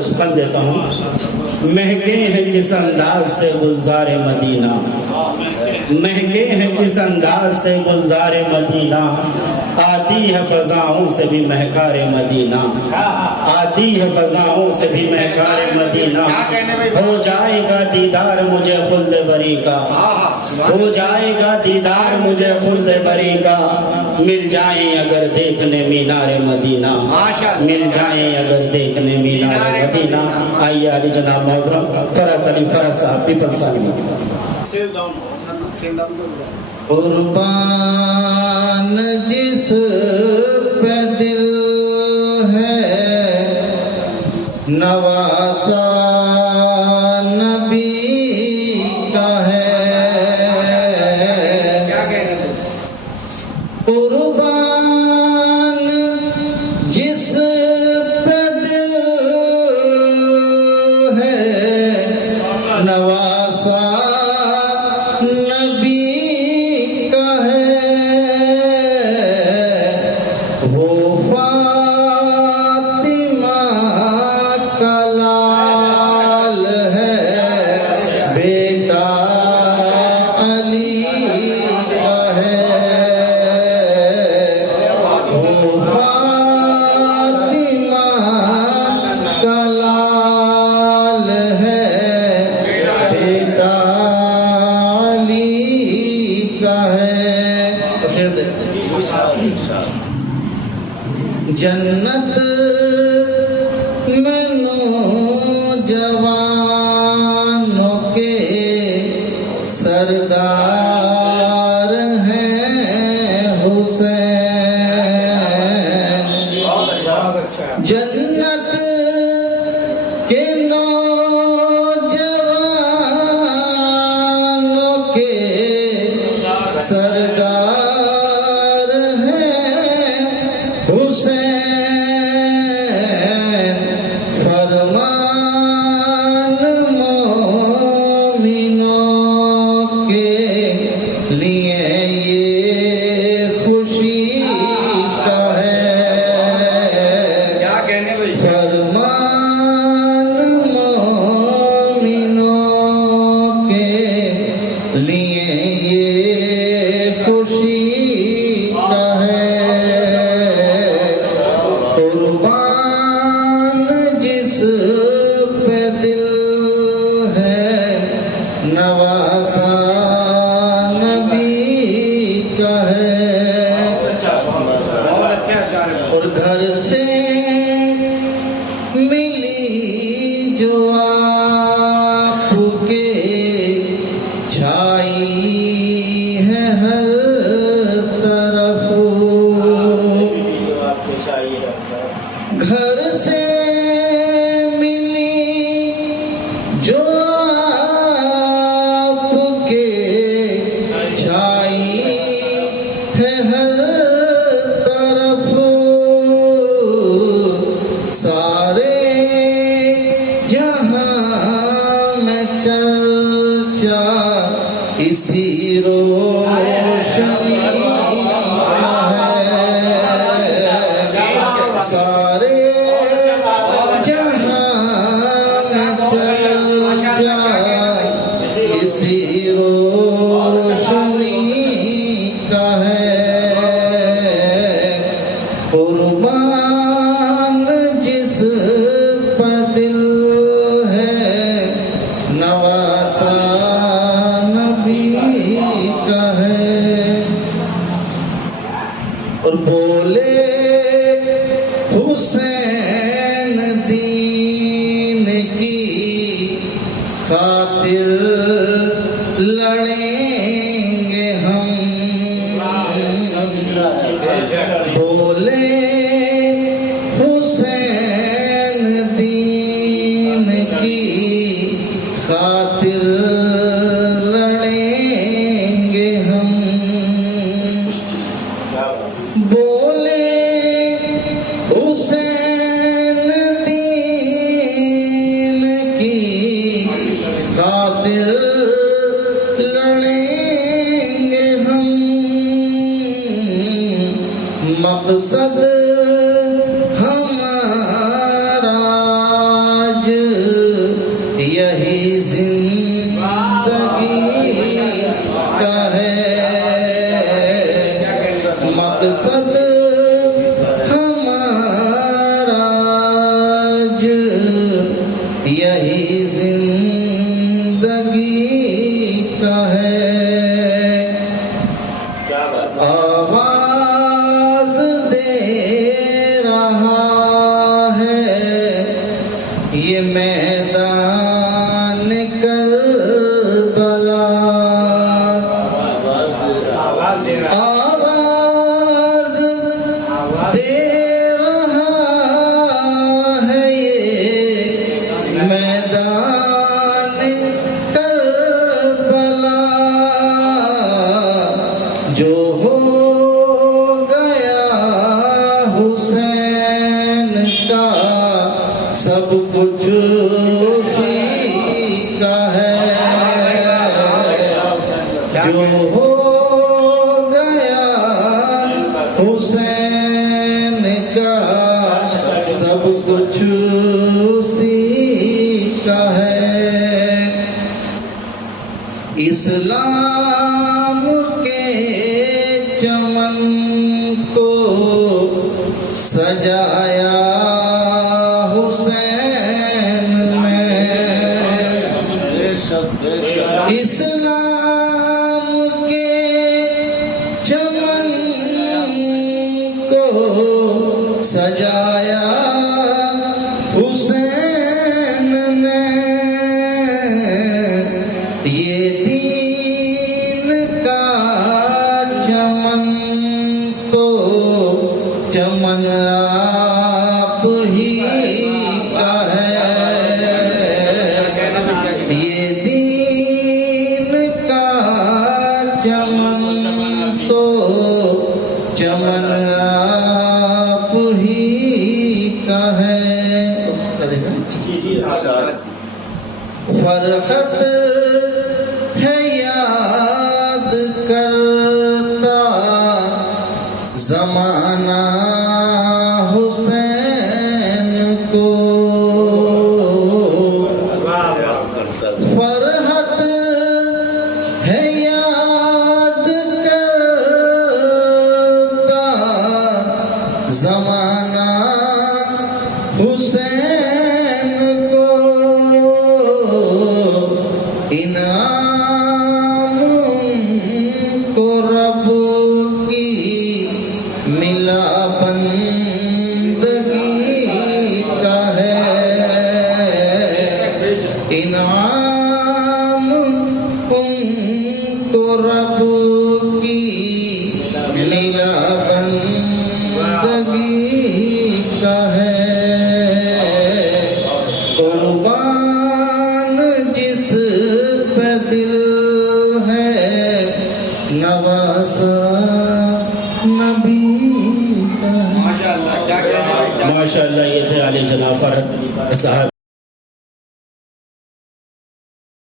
आपको सुखन देता हूँ। महके हैं किस अंदाज से गुलजार मदीना, महके हैं किस अंदाज से गुलजार मदीना, आती है फजाओं से भी महकार मदीना, आती है फजाओं से भी महकार मदीना। हो जाएगा दीदार मुझे खुल्द बरी का, हो जाएगा दीदार मुझे खुल्द बरी का, मिल जाए अगर देखने मीनार मदीना, मिल जाए अगर देखने मीनार मदीना। आइए अली जनाब मोहतरम फरहत अली फरहत साहब पीपल साहब। कुर्बान जिस पे दिल है नवासा नबी का है, कुर्बान जिस पे दिल है नवासा नबी का है, वो फातिमा का लाल है, बेटा अली का है, वो फातिमा का लाल है, बेटा जन्नत में नौजवानों के सरदार हैं हुसैन, जन्नत के नौजवानों के सरदार हुसैन, फरमान मोमिनों के लिए ये खुशी का है, फरमान मोमिनों के लिए ये खुशी का है, कुर्बान जिस पे दिल है नवासा नबी का है। और घर से मिली जो आपके छाई है हर तरफ, घर से मिली जो आपके छाई है हर तरफ, सारे जहां में चर्चा इसी रोशनी का है, सारे जहां में चर्चा इसी रोशनी का है, कुर्बान जिस पे दिल है नवासा नबी का है। और बोले हुसैन दीन की खातिर लड़ेंगे हम, बोले हुसैन दीन की खातिर लड़ेंगे हम, बोले हुसैन दीन की खातिर लड़ेंगे हम, मकसद हमारा दे रहा है ये मैदान करबला, जो हो गया हुसैन का सब कुछ उसी का है, जो हो गया हुसैन का सब कुछ उसी का है। इस्लाम के चमन को सजाया हुसैन ने, इस्लाम के चमन को सजाया हुसैन ने, ये दीन का चमन तो चमन आप ही का है, ये दीन का चमन तो चमन आप ही का है। फरहत है याद करता जमाना हुसैन को, फरहत है याद करता जमाना हुसैन को, इनाम को रब की मिला बंदगी का है, इनाम उनको रब की मिला बंदगी का है। कुर्बान जिस पे दिल है नवासा नबी का है। माशाअल्लाह, ये थे आले जनाब फरहत साहब।